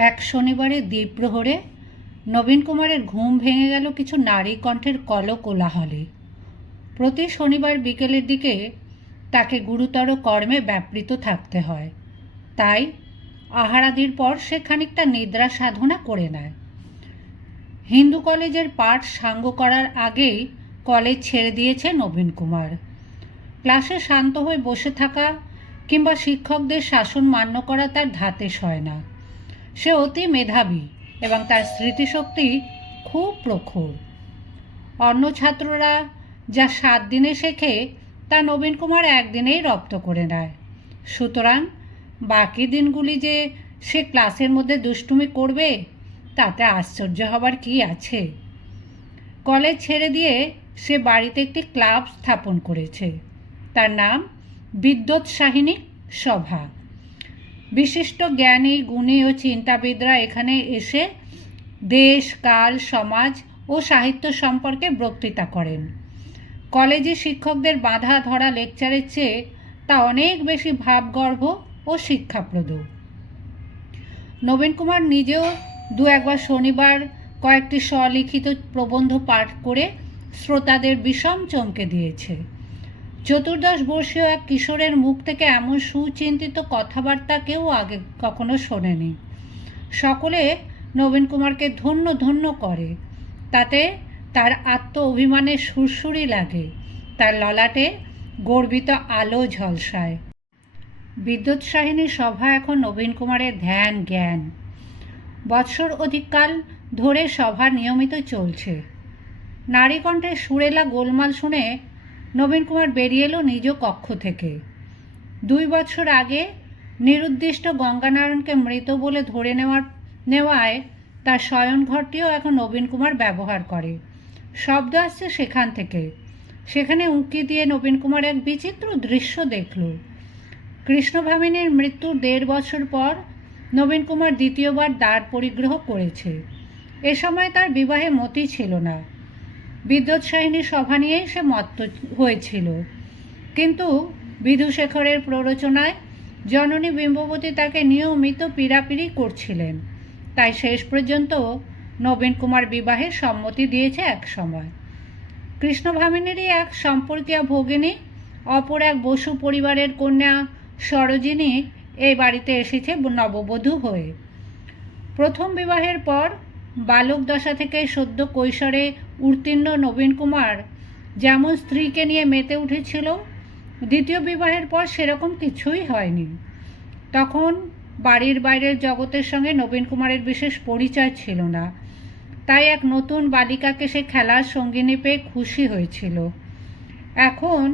এক শনিবারে দ্বীপ্রহরে নবীন কুমারের ঘুম ভেঙে গেল কিছু নারী কণ্ঠের কলকোলাহলে। প্রতি শনিবার বিকেলের দিকে তাকে গুরুতর কর্মে ব্যাপৃত থাকতে হয়, তাই আহারাদির পর সে খানিকটা নিদ্রা সাধনা করে নেয়। হিন্দু কলেজের পাঠ সাঙ্গ করার আগেই কলেজ ছেড়ে দিয়েছে নবীন কুমার। ক্লাসে শান্ত হয়ে বসে থাকা কিংবা শিক্ষকদের শাসন মান্য করা তার ধাতে সয় না। সে অতি মেধাবী এবং তার স্মৃতিশক্তি খুব প্রখর। অন্য ছাত্ররা যা 7 দিনে শেখে তা নবীন কুমার একদিনেই রপ্ত করে নেয়। সুতরাং বাকি দিনগুলি যে সে ক্লাসের মধ্যে দুষ্টুমি করবে তাতে আশ্চর্য হবার কি আছে। কলেজ ছেড়ে দিয়ে সে বাড়িতে একটি ক্লাব স্থাপন করেছে। তার নাম বিদ্যোৎসাহিনী সভা। বিশিষ্ট জ্ঞানী, গুণী ও চিন্তাবিদরা এখানে এসে দেশ, কাল, সমাজ ও সাহিত্য সম্পর্কে বক্তৃতা করেন। কলেজে শিক্ষকদের বাঁধা ধরা লেকচারের চেয়ে তা অনেক বেশি ভাবগর্ভ ও শিক্ষাপ্রদ। নবীন কুমার নিজেও দু একবার শনিবার কয়েকটি স্বলিখিত প্রবন্ধ পাঠ করে শ্রোতাদের বিষম চমকে দিয়েছে। 14 বর্ষীয় এক কিশোরের মুখ থেকে এমন সুচিন্তিত কথাবার্তা কেউ আগে কখনো শোনেনি। সকলে নবীন কুমারকে ধন্য ধন্য করে, তাতে তার আত্ম অভিমানের সুরসুরি লাগে, তার ললাটে গর্বিত আলো ঝলসায়। বিদ্যোৎসাহিনী সভা এখন নবীন কুমারের ধ্যান জ্ঞান। বৎসর অধিককাল ধরে সভা নিয়মিত চলছে। নারীকণ্ঠের সুরেলা গোলমাল শুনে নবীন কুমার বেরিয়ে এলো নিজ কক্ষ থেকে। 2 বছর আগে নিরুদ্দিষ্ট গঙ্গানারায়ণকে মৃত বলে ধরে নেওয়ায় তার শয়নঘরটিও এখন নবীন কুমার ব্যবহার করে। শব্দ আসছে সেখান থেকে। সেখানে উঁকি দিয়ে নবীন কুমার এক বিচিত্র দৃশ্য দেখল। কৃষ্ণভামিনীর মৃত্যুর 1.5 বছর পর নবীন কুমার দ্বিতীয়বার দ্বার পরিগ্রহ করেছে। এ সময় তার বিবাহে মতি ছিল না। বিদ্যোৎসাহিনী সভা নিয়েই সে মত্ত হয়েছিল, কিন্তু বিধুশেখরের প্ররোচনায় জননী বিম্ববতী তাকে নিয়মিত পীড়াপিড়ি করছিলেন, তাই শেষ পর্যন্ত নবীন কুমার বিবাহে সম্মতি দিয়েছে এক সময়। কৃষ্ণভামিনীরই এক সম্পর্কীয় ভগিনী, অপর এক বসু পরিবারের কন্যা সরোজিনী এই বাড়িতে এসেছে নববধূ হয়ে। প্রথম বিবাহের পর বালক দশা থেকে সদ্য কৈশোরে উত্তীর্ণ নবীন কুমার যেমন স্ত্রীকে নিয়ে মেতে উঠেছিল, দ্বিতীয় বিবাহের পর সেরকম কিছুই হয়নি। তখন বাড়ির বাইরের জগতের সঙ্গে নবীন কুমারের বিশেষ পরিচয় ছিল না, তাই এক নতুন বালিকাকে সে খেলার সঙ্গিনী পেয়ে খুশি হয়েছিল। এখন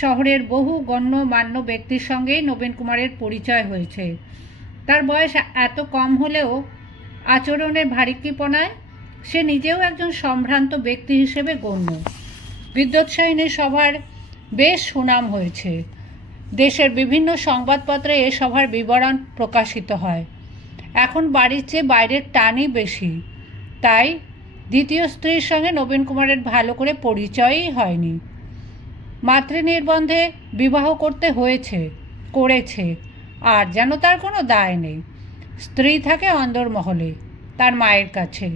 শহরের বহু গণ্যমান্য ব্যক্তির সঙ্গেই নবীন কুমারের পরিচয় হয়েছে। তার বয়স এত কম হলেও আচরণের ভারিক্কিপনায় সে নিজেও একজন সম্ভ্রান্ত ব্যক্তি হিসেবে গণ্য। বিদ্যোৎসাহিনী সভার বেশ সুনাম হয়েছে। দেশের বিভিন্ন সংবাদপত্রে এ সভার বিবরণ প্রকাশিত হয়। এখন বাড়ির চেয়ে বাইরের টানই বেশি, তাই দ্বিতীয় স্ত্রীর সঙ্গে নবীন কুমারের ভালো করে পরিচয়ই হয়নি। মাতৃনির্বন্ধে বিবাহ করতে করেছে, আর যেন তার কোনো দায় নেই। স্ত্রী থাকে অন্দরমহলে, তার মায়ের কাছে।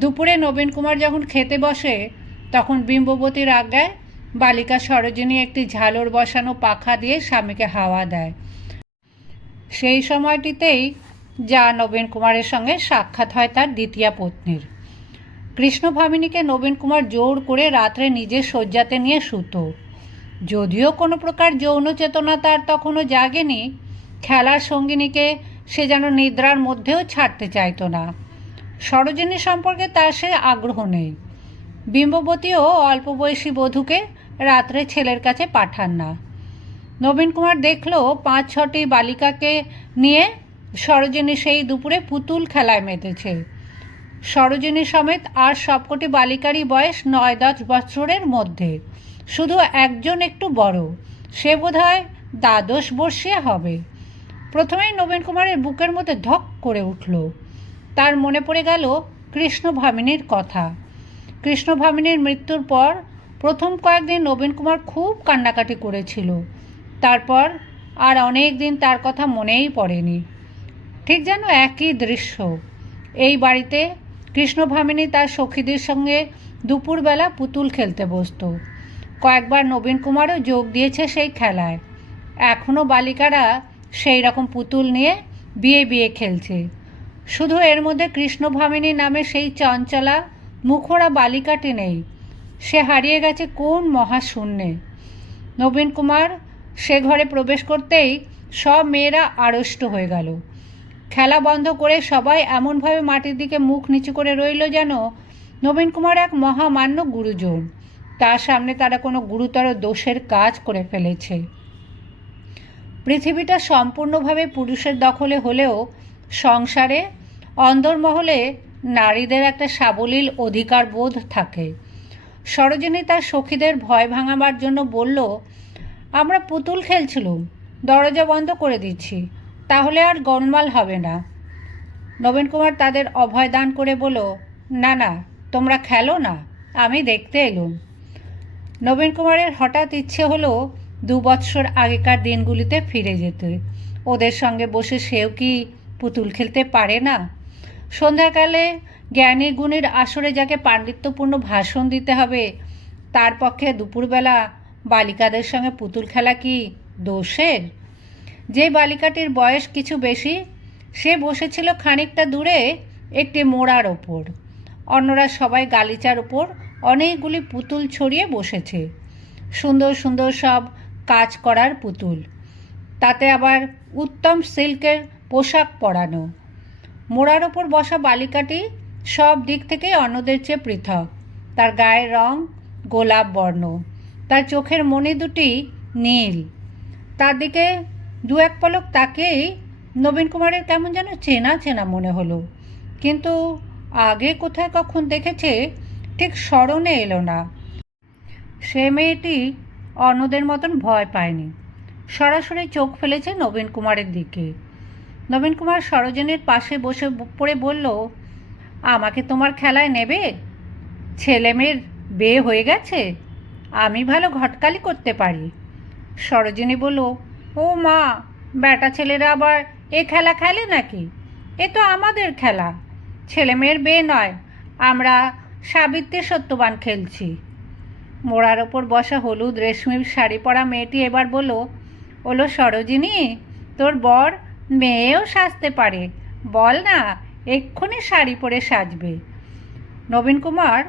দুপুরে নবীন কুমার যখন খেতে বসে তখন বিম্ববতীর আজ্ঞায় বালিকা সরোজিনী একটি ঝালর বসানো পাখা দিয়ে স্বামীকে হাওয়া দেয়। সেই সময়টিতেই যা নবীন কুমারের সঙ্গে সাক্ষাৎ হয় তার দ্বিতীয়া পত্নীর। কৃষ্ণভামিনীকে নবীন কুমার জোর করে রাত্রে নিজের শয্যাতে নিয়ে শুতো। যদিও কোনো প্রকার যৌন চেতনা তার তখনও জাগেনি, খেলার সঙ্গিনীকে সে যেন নিদ্রার মধ্যেও ছাড়তে চাইতো না। সরোজিনী সম্পর্কে তার সে আগ্রহ নেই। বিম্ববতীও অল্প বয়সী বধূকে রাত্রে ছেলের কাছে পাঠান না। নবীন কুমার দেখল 5-6টি বালিকাকে নিয়ে সরোজিনী সেই দুপুরে পুতুল খেলায় মেতেছে। সরোজিনী সমেত আর সবকটি বালিকারই বয়স 9-10 বছরের মধ্যে, শুধু একজন একটু বড়, সে বোধহয় 12 বর্ষীয় হবে। প্রথমেই নবীন কুমারের বুকের মধ্যে ধক করে উঠল। তার মনে পড়ে গেল কৃষ্ণভামিনীর কথা। কৃষ্ণভামিনীর মৃত্যুর পর প্রথম কয়েকদিন নবীন কুমার খুব কান্নাকাটি করেছিল। তারপর আর অনেক দিন তার কথা মনেই পড়েনি। ঠিক যেন একই দৃশ্য। এই বাড়িতে কৃষ্ণভামিনী তার সখীদের সঙ্গে দুপুরবেলা পুতুল খেলতে বসত। কয়েকবার নবীন কুমারও যোগ দিয়েছে সেই খেলায়। এখনও বালিকারা সেই রকম পুতুল নিয়ে বিয়ে বিয়ে খেলছে। শুধু এর মধ্যে কৃষ্ণভামিনী নামে সেই চঞ্চলা মুখরা বালিকাটি নেই। সে হারিয়ে গেছে কোন মহাশূন্যে। নবীন কুমার সে ঘরে প্রবেশ করতেই সব মেয়েরা আড়ষ্ট হয়ে গেল। খেলা বন্ধ করে সবাই এমনভাবে মাটির দিকে মুখ নিচু করে রইল যেন নবীন কুমার এক মহামান্য গুরুজন। তার সামনে তারা কোনো গুরুতর দোষের কাজ করে ফেলেছে। পৃথিবীটা সম্পূর্ণভাবে পুরুষের দখলে হলেও সংসারে অন্দরমহলে নারীদের একটা সাবলীল অধিকার বোধ থাকে। সরোজিনী তার সখীদের ভয় ভাঙাবার জন্য বলল, আমরা পুতুল খেলছিলুম, দরজা বন্ধ করে দিচ্ছি, তাহলে আর গোলমাল হবে না। নবীন কুমার তাদের অভয় দান করে বলল, না না, তোমরা খেলো না, আমি দেখতে এলুম। নবীন কুমারের হঠাৎ ইচ্ছে হলো 2 বৎসর আগেকার দিনগুলিতে ফিরে যেতে। ওদের সঙ্গে বসে সেও কি পুতুল খেলতে পারে না? সন্ধ্যাকালে জ্ঞানী গুণীর আসরে যাকে পাণ্ডিত্যপূর্ণ ভাষণ দিতে হবে, তার পক্ষে দুপুরবেলা বালিকাদের সঙ্গে পুতুল খেলা কি দোষের? যে বালিকাটির বয়স কিছু বেশি, সে বসেছিল খানিকটা দূরে একটি মোড়ার ওপর। অন্যরা সবাই গালিচার ওপর অনেকগুলি পুতুল ছড়িয়ে বসেছে। সুন্দর সুন্দর সব কাজ করার পুতুল, তাতে আবার উত্তম সিল্কের পোশাক পরানো। মোড়ার ওপর বসা বালিকাটি সব দিক থেকেই অন্যদের চেয়ে পৃথক। তার গায়ের রং গোলাপ বর্ণ, তার চোখের মণি দুটি নীল। তার দিকে 2-1 পলক তাকেই নবীন কুমারের কেমন যেন চেনা চেনা মনে হলো, কিন্তু আগে কোথায় কখন দেখেছে ঠিক স্মরণে এলো না। সে মেয়েটি অন্যদের মতন ভয় পায়নি, সরাসরি চোখ ফেলেছে নবীন কুমারের দিকে। নবীন কুমার সরোজিনীর পাশে বসে পড়ে বলল, আমাকে তোমার খেলায় নেবে? ছেলে মেয়ের বিয়ে হয়ে গেছে, আমি ভালো ঘটকালি করতে পারি। সরোজিনী বলল, ও মা, বেটা ছেলেরা আবার এ খেলা খেলে নাকি? এ তো আমাদের খেলা, ছেলে মেয়ের বিয়ে নয়, আমরা সাবিত্রী সত্যবান খেলছি। মোড়ার ওপর বসা হলুদ রেশমির শাড়ি পরা মেয়েটি এবার বলল, ওলো সরোজিনী, তোর বর মেয়েও সাজতে পারে, বল না, এক্ষুনি শাড়ি পরে সাজবে। নবীন কুমার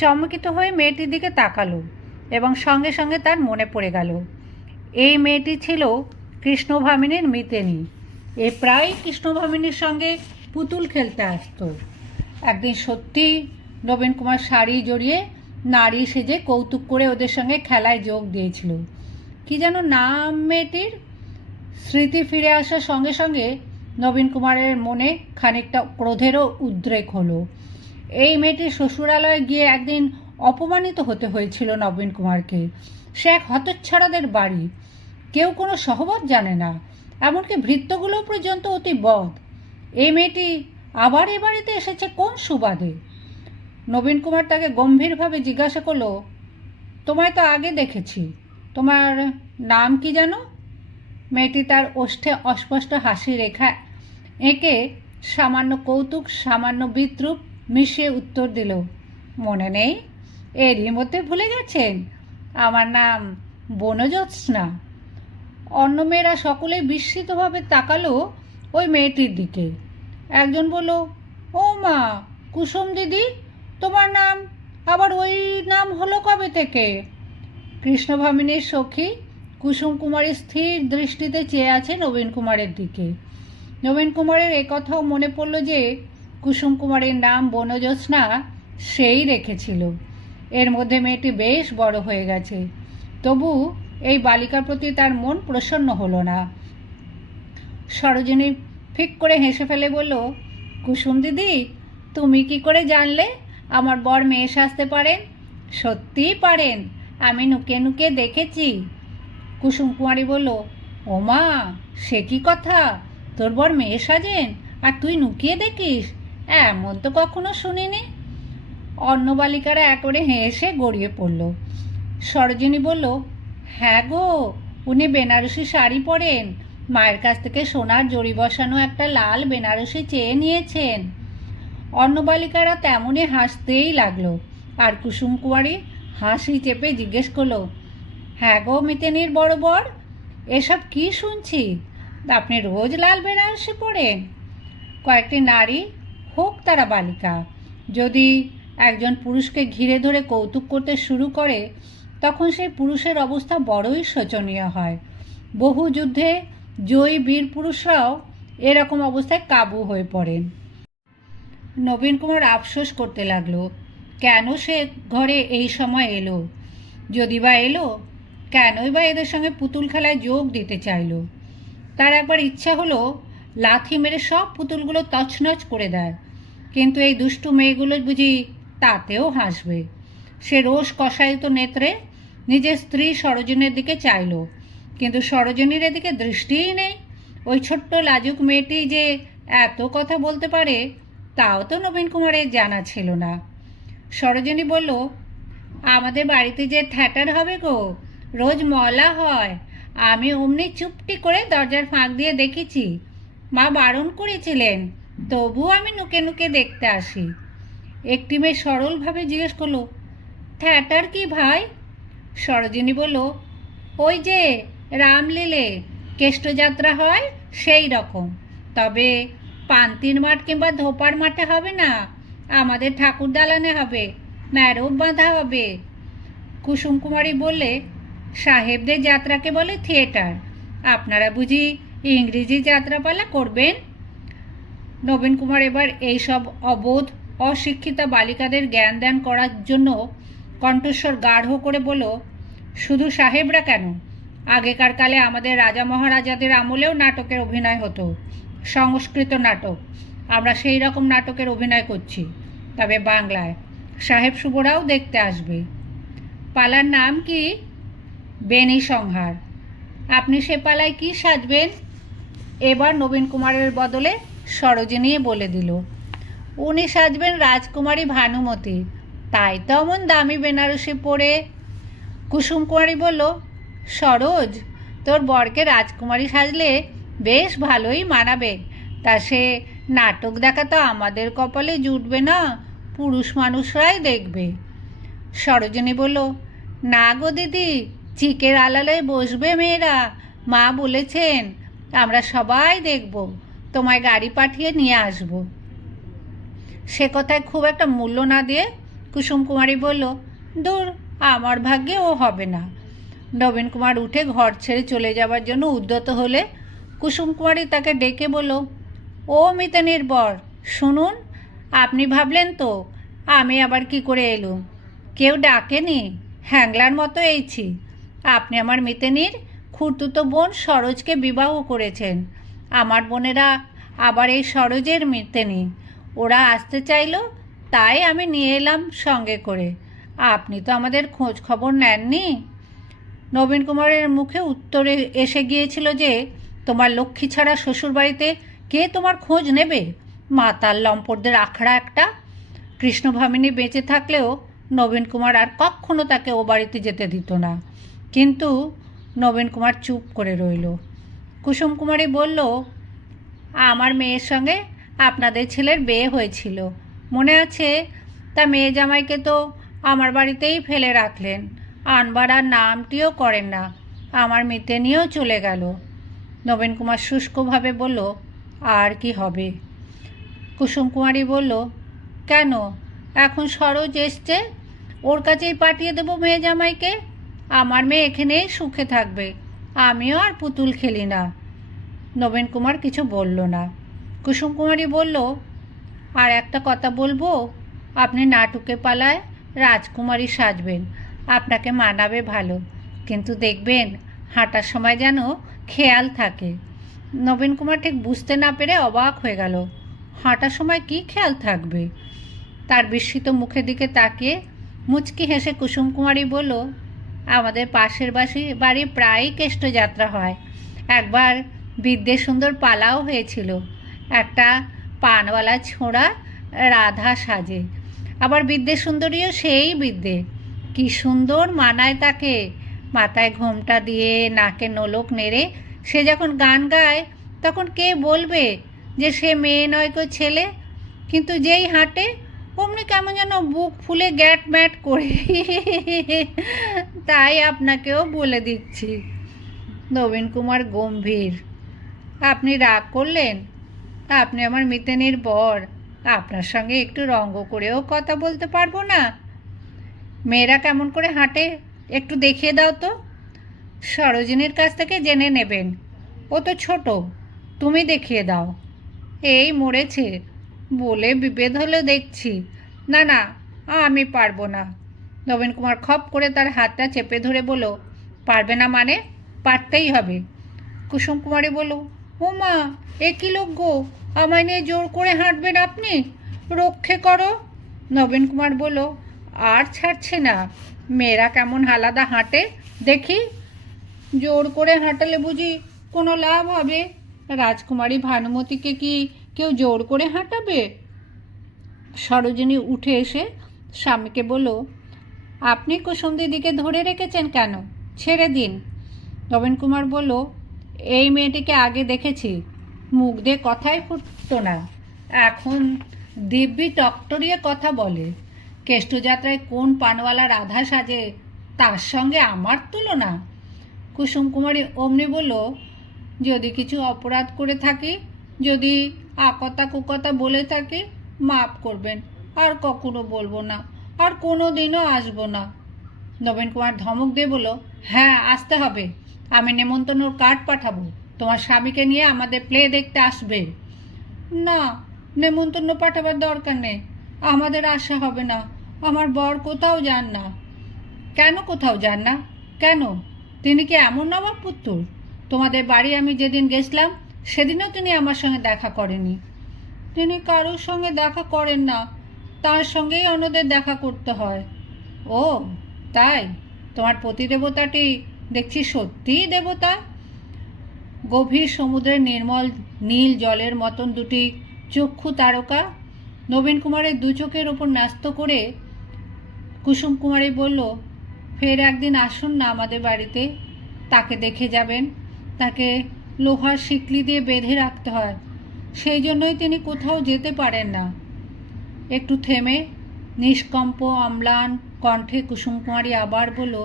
চমকিত হয়ে মেয়েটির দিকে তাকালো এবং সঙ্গে সঙ্গে তার মনে পড়ে গেল এই মেয়েটি ছিল কৃষ্ণভামিনীর মিতেনি। এ প্রায় কৃষ্ণভামিনীর সঙ্গে পুতুল খেলতে আসতো। একদিন সত্যি নবীন কুমার শাড়ি জড়িয়ে নারী সেজে কৌতুক করে ওদের সঙ্গে খেলায় যোগ দিয়েছিল। কি যেন নাম মেয়েটির? স্মৃতি ফিরে আসার সঙ্গে সঙ্গে নবীন কুমারের মনে খানিকটা ক্রোধেরও উদ্রেক হলো। এই মেয়েটির শ্বশুরালয়ে গিয়ে একদিন অপমানিত হতে হয়েছিল নবীন কুমারকে। সে এক হতচ্ছাড়াদের বাড়ি, কেউ কোনো সহবত জানে না, এমনকি ভৃত্যগুলো পর্যন্ত অতি বদ। এই মেয়েটি আবার এ বাড়িতে এসেছে কোন সুবাদে? নবীন কুমার তাকে গম্ভীরভাবে জিজ্ঞাসা করলো, তোমায় তো আগে দেখেছি, তোমার নাম কি জানো? মেয়েটি তার ওষ্ঠে অস্পষ্ট হাসি রেখা এঁকে সামান্য কৌতুক সামান্য বিদ্রুপ মিশিয়ে উত্তর দিল, মনে নেই? এরই মধ্যে ভুলে গেছেন? আমার নাম বনজ্যোৎস্না। অন্য মেয়েরা সকলে বিস্মিতভাবে তাকালো ওই মেয়েটির দিকে। একজন বলল, ও মা, কুসুম দিদি, তোমার নাম আবার ওই নাম হলো কবে থেকে? কৃষ্ণভামিনীর সখী কুসুম কুমারী স্থির দৃষ্টিতে চেয়ে আছে নবীন কুমারের দিকে। নবীন কুমারের একথাও মনে পড়ল যে কুসুম কুমারের নাম বনজ্যোৎস্না সেই রেখেছিল। এর মধ্যে মেয়েটি বেশ বড় হয়ে গেছে, তবু এই বালিকার প্রতি তার মন প্রসন্ন হলো না। সরোজিনী ফিক করে হেসে ফেলে বলল, কুসুম দিদি, তুমি কি করে জানলে আমার বর মেয়ে সাজতে পারেন? সত্যিই পারেন, আমি নুকে নুকে দেখেছি। কুসুম কুমারী বলল, ও মা, সে কি কথা, তোর বর মেয়ে সাজেন আর তুই নুকিয়ে দেখিস? এমন তো কখনো শুনিনি। অন্য বালিকারা একবারে হেসে গড়িয়ে পড়ল। সরোজিনী বলল, হ্যাঁ গো, উনি বেনারসি শাড়ি পরেন, মায়ের কাছ থেকে সোনার জড়ি বসানো একটা লাল বেনারসি চেয়ে নিয়েছেন। অন্য বালিকারা তেমনই হাসতেই লাগলো, আর কুসুম কুমারী হাসি চেপে জিজ্ঞেস করলো, হ্যাঁ গো মিতেনির বড় বর, এসব কি শুনছি? আপনি রোজ লাল বেনারসি পরেন? কয়েকটি নারী, হোক তারা বালিকা, যদি একজন পুরুষকে ঘিরে ধরে কৌতুক করতে শুরু করে তখন সেই পুরুষের অবস্থা বড়ই শোচনীয় হয়। বহু যুদ্ধে জয়ী বীর পুরুষরাও এরকম অবস্থায় কাবু হয়ে পড়েন। নবীন কুমার আফসোস করতে লাগলো, কেন সে ঘরে এই সময় এলো? যদি বা এলো, কেনই বা এদের সঙ্গে পুতুল খেলায় যোগ দিতে চাইল? তার একবার ইচ্ছা হলো লাথি মেরে সব পুতুলগুলো তছনছ করে দেয়, কিন্তু এই দুষ্টু মেয়েগুলো বুঝি তাতেও হাসবে। সে রোষ কষায়িত নেত্রে নিজের স্ত্রী সরোজিনীর দিকে চাইল, কিন্তু সরোজিনীর এদিকে দৃষ্টিই নেই। ওই ছোট্ট লাজুক মেয়েটি যে এত কথা বলতে পারে তাও তো নবীন কুমারের জানা ছিল না। সরোজিনী বলল, আমাদের বাড়িতে যে থ্যাটার হবে গো, রোজ মলা হয়। আমি অমনি চুপটি করে দরজার ফাঁক দিয়ে দেখেছি। মা বারণ করেছিলেন, তবু আমি নুকে নুকে দেখতে আসি। একটি মেয়ে সরলভাবে জিজ্ঞেস করলো, থ্যাটার কি ভাই? সরোজিনী বলল, ওই যে রামলীলে কেষ্টযাত্রা হয় সেই রকম, তবে পান্তির মাঠ কিংবা ধোপার মাঠে হবে না, আমাদের ঠাকুর দালানে হবে, ম্যারব বাঁধা হবে। কুসুম কুমারী বললে, সাহেবদের যাত্রাকে বলে থিয়েটার, আপনারা বুঝি ইংরেজি যাত্রাপালা করবেন? নবীন কুমার এবার এইসব অবোধ অশিক্ষিতা বালিকাদের জ্ঞান দান করার জন্য কণ্ঠস্বর গাঢ় করে বলল, শুধু সাহেবরা কেন, আগেকার কালে আমাদের রাজা মহারাজাদের আমলেও নাটকের অভিনয় হতো, সংস্কৃত নাটক। আমরা সেই রকম নাটকের অভিনয় করছি, তবে বাংলায়। সাহেব শুভরাও দেখতে আসবে। পালার নাম কি? বেনি সংহার। আপনি সে পালায় কি সাজবেন? এবার নবীন কুমারের বদলে সরোজিনী বলে দিল, উনি সাজবেন রাজকুমারী ভানুমতি। তাই তো এমন দামি বেনারসি পরে। কুসুম কুমারী বলল, সরোজ, তোর বরকে রাজকুমারী সাজলে বেশ ভালোই মানাবে। তা সে নাটক দেখা তো আমাদের কপালে জুটবে না, পুরুষ মানুষরাই দেখবে। সরোজিনী বলল, না গো দিদি, চিকের আলালে বসবে মেয়েরা, মা বলেছেন, আমরা সবাই দেখব, তোমায় গাড়ি পাঠিয়ে নিয়ে আসব। সে কথায় খুব একটা মূল্য না দিয়ে কুসুম কুমারী বলল, দূর, আমার ভাগ্যে ও হবে না। নবীন কুমার উঠে ঘর ছেড়ে চলে যাবার জন্য উদ্যত হলে কুসুম কুমারী তাকে ডেকে বলল, ও মিতানির বর, শুনুন, আপনি ভাবলেন তো আমি আবার কি করে এলুম? কেউ ডাকেনি, হ্যাংলার মতো এইছি। আপনি আমার মিতানির খুড়তুতো বোন সরোজকে বিবাহ করেছেন। আমার বোনেরা আবার এই সরোজের মিতানি, ওরা আসতে চাইল, তাই আমি নিয়ে এলাম সঙ্গে করে। আপনি তো আমাদের খোঁজ খবর নেননি। নবীন কুমারের মুখে উত্তরে এসে গিয়েছিল যে, তোমার লক্ষ্মী ছাড়া শ্বশুরবাড়িতে কে তোমার খোঁজ নেবে? মাতাল লম্পটদের আখড়া একটা। কৃষ্ণভামিনী বেঁচে থাকলেও নবীন কুমার আর কখনো তাকে ও বাড়িতে যেতে দিত না। কিন্তু নবীন কুমার চুপ করে রইল। কুসুম কুমারী বলল, আমার মেয়ের সঙ্গে আপনাদের ছেলের বিয়ে হয়েছিল, মনে আছে? তা মেয়ে জামাইকে তো আমার বাড়িতেই ফেলে রাখলেন, আনবার আর নামটিও করেন না, আমার মেতে নিয়েও চলে গেল। নবীন কুমার শুষ্কভাবে বলল, আর কি হবে? কুসুম কুমারী বলল, কেন, এখন সরোজ এসছে, ওর কাছেই পাঠিয়ে দেবো মেয়ে জামাইকে। আমার মেয়ে এখানেই সুখে থাকবে, আমিও আর পুতুল খেলি না। নবীন কুমার কিছু বলল না। কুসুম কুমারী বলল, আর একটা কথা বলবো, আপনি নাটুকে পালায় রাজকুমারী সাজবেন, আপনাকে মানাবে ভালো, কিন্তু দেখবেন হাঁটার সময় যেন খেয়াল থাকে। নবীন কুমার ঠিক বুঝতে না পেরে অবাক হয়ে গেল, হাঁটার সময় কি খেয়াল থাকবে? তার বিস্মিত মুখের দিকে তাকিয়ে মুচকি হেসে কুসুম কুমারী বলল, আমাদের পাশের বাড়ি প্রায়ই কেষ্টযাত্রা হয়। একবার বিদ্যেসুন্দর পালাও হয়েছিল, একটা পানওয়ালা ছোঁড়া রাধা সাজে, আবার বিদ্যেসুন্দরীও সেই বিদ্যে, কি সুন্দর মানায় তাকে, মাথায় ঘোমটা দিয়ে নাকে নোলক নেড়ে সে যখন গান গায় তখন কে বলবে যে সে মেয়ে নয় কো ছেলে? কিন্তু যেই হাঁটে অমনি কেমন যেন বুক ফুলে গ্যাট ম্যাট করে। তাই আপনাকেও বলে দিচ্ছি। নবীন কুমার গম্ভীর। আপনি রাগ করলেন? আপনি আমার মিতেনের বর, আপনার সঙ্গে একটু রঙ্গ করেও কথা বলতে পারবো না? মেয়েরা কেমন করে হাঁটে একটু দেখিয়ে দাও তো। সরোজিনীর কাছ থেকে জেনে নেবেন, ও তো ছোট, তুমি দেখিয়ে দাও। এই মরেছে বলে বিভেদ হলো দেখছি। না না, আমি পারবো না। নবীন কুমার খপ করে তার হাতটা চেপে ধরে বলল, পারবে না মানে? পারতেই হবে। কুসুম কুমারী বলল, ও মা, এ কি লোক গো, আমায় নিয়ে জোর করে হাঁটবেন আপনি? রক্ষে করো। নবীন কুমার বলল, আর ছাড়ছে না। মেয়েরা কেমন আলাদা হাঁটে দেখি। জোর করে হাঁটালে বুঝি কোনো লাভ হবে? রাজকুমারী ভানুমতিকে কি কেউ জোর করে হাঁটাবে? সরোজিনী উঠে এসে স্বামীকে বলল, আপনি কুসুম দিদিকে ধরে রেখেছেন কেন? ছেড়ে দিন। নবীন কুমার বলল, এই মেয়েটিকে আগে দেখেছি, মুখ দিয়ে কথাই ফুটতো না, এখন দিব্যি টকটরিয়ে কথা বলে। কেষ্টযাত্রায় কোন পানওয়ালা রাধা সাজে, তার সঙ্গে আমার তুলনা? কুসুম কুমারী অমনি বলল, যদি কিছু অপরাধ করে থাকি, যদি আকতা কুকতা বলে থাকি, মাপ করবেন, আর কখনো বলবো না, আর কোনো দিনও আসবো না। নবীন কুমার ধমক দিয়ে বলল, হ্যাঁ আসতে হবে, আমি নেমন্তন্নর কার্ড পাঠাবো, তোমার স্বামীকে নিয়ে আমাদের প্লে দেখতে আসবে। না, নেমন্তন্ন পাঠাবার দরকার নেই, আমাদের আসা হবে না, আমার বর কোথাও যান না। কেন কোথাও যান না? কেন, তিনি কি এমন নবাব পুত্র? তোমাদের বাড়ি আমি যেদিন গেছিলাম সেদিনও তিনি আমার সঙ্গে দেখা করেনি। তিনি কারোর সঙ্গে দেখা করেন না, তার সঙ্গেই অন্যদের দেখা করতে হয়। ও তাই? তোমার পতিদেবতাটি দেখছি সত্যিই দেবতা। গভীর সমুদ্রের নির্মল নীল জলের মতন দুটি চক্ষু তারকা নবীন কুমারের দু চোখের ওপর ন্যস্ত করে কুসুম কুমারী বলল, ফের একদিন আসুন না আমাদের বাড়িতে, তাকে দেখে যাবেন। তাকে লোহার শিকলি দিয়ে বেঁধে রাখতে হয়, সেই জন্যই তিনি কোথাও যেতে পারেন না। একটু থেমে নিষ্কম্প অম্লান কণ্ঠে কুসুম কুমারী আবার বলল,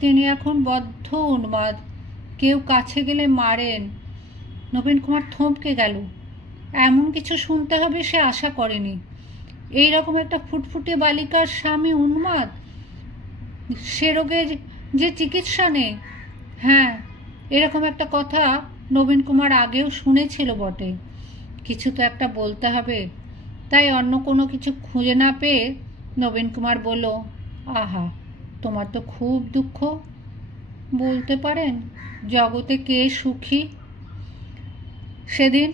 তিনি এখন বদ্ধ উন্মাদ, কেউ কাছে গেলে মারেন। নবীন কুমার থমকে গেল। এমন কিছু শুনতে হবে সে আশা করেনি। এই রকম একটা ফুটফুটে বালিকার স্বামী উন্মাদ, সে রোগের যে চিকিৎসা নেই। হ্যাঁ, এরকম একটা কথা নবীন কুমার আগেও শুনেছিল বটে। কিছু তো একটা বলতে হবে। তাই অন্য কোনো কিছু খুঁজে না পেয়ে নবীন কুমার বলল, আহা, তোমার তো খুব দুঃখ। বলতে পারেন জগতে কে সুখী? সেদিন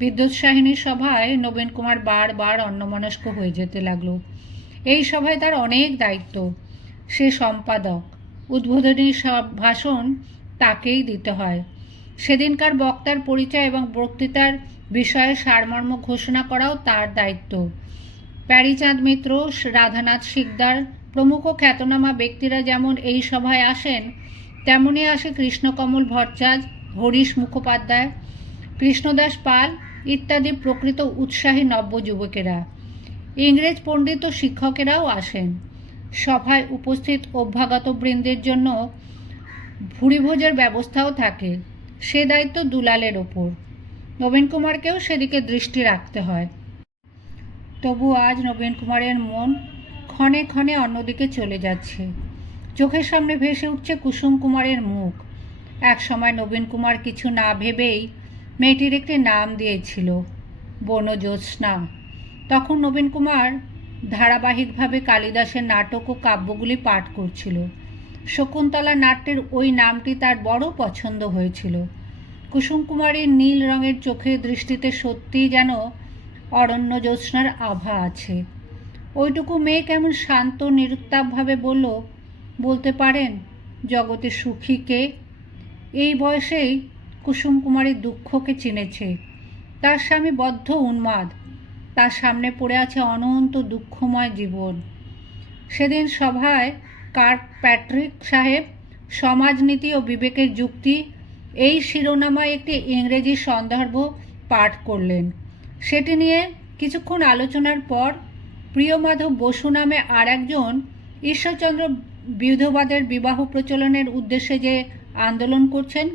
বিদ্যুৎসাহিনী সভায় নবীন কুমার বারবার অন্যমনস্ক হয়ে যেতে লাগলো। এই সভায় তার অনেক দায়িত্ব। সে সম্পাদক, উদ্বোধনী সব ভাষণ তাকেই দিতে হয়। সেদিনকার বক্তার পরিচয় এবং বক্তৃতার বিষয়ে সারমর্ম ঘোষণা করাও তার দায়িত্ব। প্যারীচাঁদ মিত্র, রাধানাথ শিকদার প্রমুখ খ্যাতনামা ব্যক্তিরা যেমন এই সভায় আসেন, তেমনই আসে কৃষ্ণকমল ভট্টাচার্য, হরিশ মুখোপাধ্যায়, কৃষ্ণদাস পাল ইত্যাদি প্রকৃত উৎসাহী নব্যযুবকেরা। ইংরেজ পণ্ডিত ও শিক্ষকেরাও আসেন। সভায় উপস্থিত অভ্যাগত বৃন্দের জন্য ভুরিভোজের ব্যবস্থাও থাকে। সে দায়িত্ব দুলালের ওপর। নবীন কুমারকেও সেদিকে দৃষ্টি রাখতে হয়। তবু আজ নবীন কুমারের মন ক্ষণে ক্ষণে অন্যদিকে চলে যাচ্ছে। চোখের সামনে ভেসে উঠছে কুসুম কুমারের মুখ। এক সময় নবীন কুমার কিছু না ভেবেই মেয়েটির একটি নাম দিয়েছিল, বনজ্যোৎস্না। তখন নবীন কুমার ধারাবাহিকভাবে কালিদাসের নাটক ও কাব্যগুলি পাঠ করছিল। শকুন্তলা নাট্যের ওই নামটি তার বড় পছন্দ হয়েছিল। কুসুম কুমারীর নীল রঙের চোখের দৃষ্টিতে সত্যিই যেন অরণ্য জ্যোৎস্নার আভা আছে। ওইটুকু মেয়ে কেমন শান্ত নিরুত্তাপভাবে বলল, বলতে পারেন জগতে সুখী কে? এই বয়সেই কুসুম কুমারী দুঃখকে চিনেছে। তার স্বামী বদ্ধ উন্মাদ, তার সামনে পড়ে আছে অনন্ত দুঃখময় জীবন। সেদিন সভায় কার্ক প্যাট্রিক সাহেব সমাজনীতি ও বিবেকের যুক্তি এই শিরোনামায় একটি ইংরেজি সন্দর্ভ পাঠ করলেন। সেটি নিয়ে কিছুক্ষণ আলোচনার পর প্রিয়মাধব বসু নামে আর একজন ঈশ্বরচন্দ্র বিধবাদের বিবাহ প্রচলনের উদ্দেশ্যে যে আন্দোলন করছেন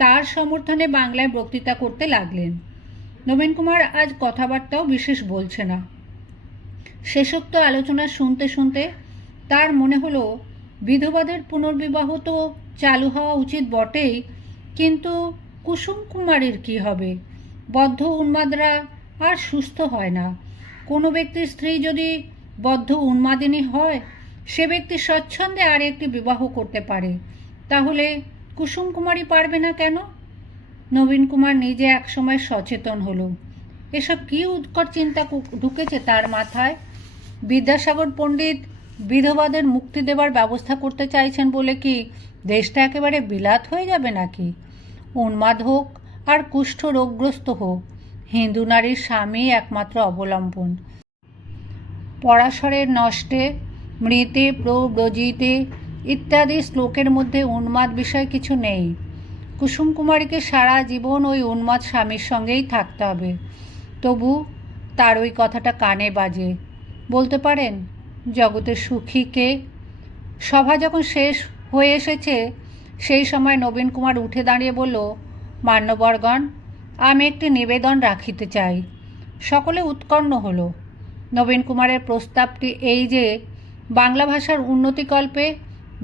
তার সমর্থনে বাংলায় বক্তৃতা করতে লাগলেন। নবীন কুমার আজ কথাবার্তাও বিশেষ বলছে না। শেষোক্ত আলোচনা শুনতে শুনতে তার মনে হলো বিধবাদের পুনর্বিবাহ তো চালু হওয়া উচিত বটেই, কিন্তু কুসুম কুমারীর কী হবে? বদ্ধ উন্মাদরা আর সুস্থ হয় না। কোনো ব্যক্তির স্ত্রী যদি বদ্ধ উন্মাদিনী হয়, সে ব্যক্তি স্বচ্ছন্দে আর একটি বিবাহ করতে পারে, তাহলে কুসুম কুমারী পারবে না কেন? নবীন কুমার নিজে একসময় সচেতন হলো। এসব কী উৎকট চিন্তা ঢুকেছে তার মাথায়। বিদ্যাসাগর পণ্ডিত বিধবাদের মুক্তি দেবার ব্যবস্থা করতে চাইছেন বলে কি দেশটা একেবারে বিলাত হয়ে যাবে নাকি? উন্মাদ হোক আর কুষ্ঠ রোগগ্রস্ত হোক, হিন্দু নারীর স্বামী একমাত্র অবলম্বন। পরাশরের নষ্টে, মৃতে প্রব্রজিতে ইত্যাদি শ্লোকের মধ্যে উন্মাদ বিষয় কিছু নেই। কুসুম কুমারীকে সারা জীবন ওই উন্মাদ স্বামীর সঙ্গেই থাকতে হবে। তবু তার ওই কথাটা কানে বাজে। বলতে পারেন জগতের সুখী কে? সভা যখন শেষ হয়ে এসেছে সেই সময় নবীন কুমার উঠে দাঁড়িয়ে বলল, মান্যবরগণ, আমি একটি নিবেদন রাখিতে চাই। সকলে উৎকণ্ঠ হলো। নবীন কুমারের প্রস্তাবটি এই যে বাংলা ভাষার উন্নতিকল্পে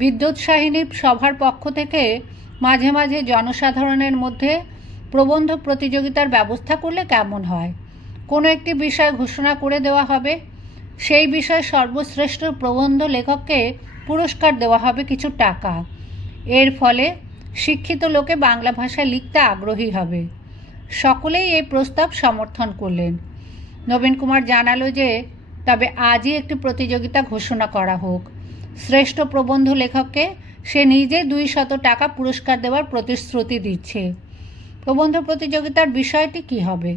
বিদ্যোৎসাহিনী সভার পক্ষ থেকে মাঝে মাঝে জনসাধারণের মধ্যে প্রবন্ধ প্রতিযোগিতার ব্যবস্থা করলে কেমন হয়? কোনো একটি বিষয় ঘোষণা করে দেওয়া হবে, সেই বিষয়ে সর্বশ্রেষ্ঠ প্রবন্ধ লেখককে পুরস্কার দেওয়া হবে কিছু টাকা। এর ফলে শিক্ষিত লোকে বাংলা ভাষায় লিখতে আগ্রহী হবে। সকলেই এই প্রস্তাব সমর্থন করলেন। নবীন কুমার জানালো যে তবে আজই একটি প্রতিযোগিতা ঘোষণা করা হোক। শ্রেষ্ঠ প্রবন্ধ লেখককে সে নিজে 200 টাকা পুরস্কার দেওয়ার প্রতিশ্রুতি দিচ্ছে। প্রবন্ধ প্রতিযোগিতার বিষয়টি কি হবে?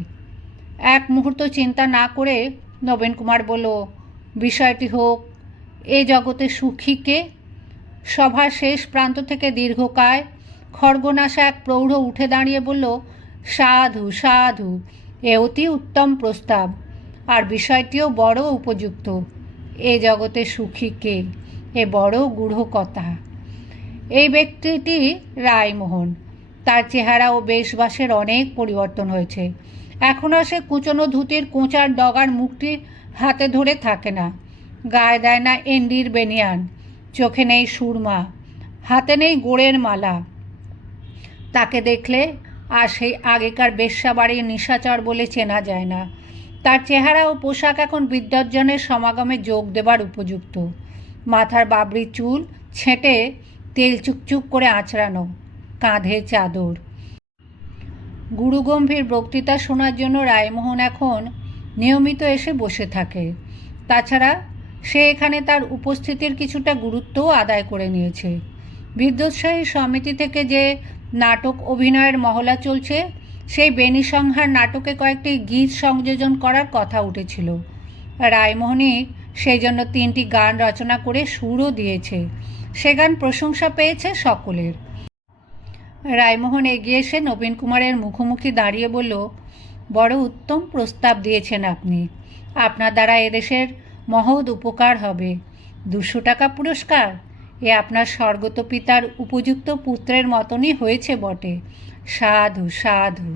এক মুহূর্ত চিন্তা না করে নবীন কুমার বলল, বিষয়টি হোক এ জগতে সুখী কে? সভার শেষ প্রান্ত থেকে দীর্ঘকায় খড়গনাশা এক প্রৌঢ় উঠে দাঁড়িয়ে বলল, সাধু সাধু, এ অতি উত্তম প্রস্তাব, আর বিষয়টিও বড় উপযুক্ত। এ জগতে সুখী কে? এ বড় গূঢ় কথা। এই ব্যক্তিটি রায়মোহন। তার চেহারা ও বেশবাসের অনেক পরিবর্তন হয়েছে। এখন আর সে কুঁচনো ধুতির কোঁচার ডগার মুখটি হাতে ধরে থাকে না, গায়ে দেয় না এন্ডির বেনিয়ান, চোখে নেই সুরমা, হাতে নেই গোড়ের মালা। তাকে দেখলে আর সেই আগেকার বেশ্যাবাড়ির নিশাচর বলে চেনা যায় না। তার চেহারা ও পোশাক এখন বিদ্বজ্জনের সমাগমে যোগ দেবার উপযুক্ত। মাথার বাবরি চুল ছেঁটে তেল চুকচুক করে আঁচড়ানো, কাঁধে চাদর। গুরুগম্ভীর বক্তৃতা শোনার জন্য রায়মোহন এখন নিয়মিত এসে বসে থাকে। তাছাড়া সে এখানে তার উপস্থিতির কিছুটা গুরুত্বও আদায় করে নিয়েছে। বিদ্যোৎসাহী সমিতি থেকে যে নাটক অভিনয়ের মহলা চলছে, সেই বেনিসংহার নাটকে কয়েকটি গীত সংযোজন করার কথা উঠেছিল। রায়মোহনই সেই জন্য 3টি গান রচনা করে সুরও দিয়েছে। সে গান প্রশংসা পেয়েছে সকলের। রায়মোহন এগিয়ে এসে নবীন কুমারের মুখোমুখি দাঁড়িয়ে বলল, বড় উত্তম প্রস্তাব দিয়েছেন আপনি। আপনার দ্বারা এদেশের মহৎ উপকার হবে। 200 টাকা পুরস্কার, এ আপনার স্বর্গত পিতার উপযুক্ত পুত্রের মতনই হয়েছে বটে। সাধু সাধু।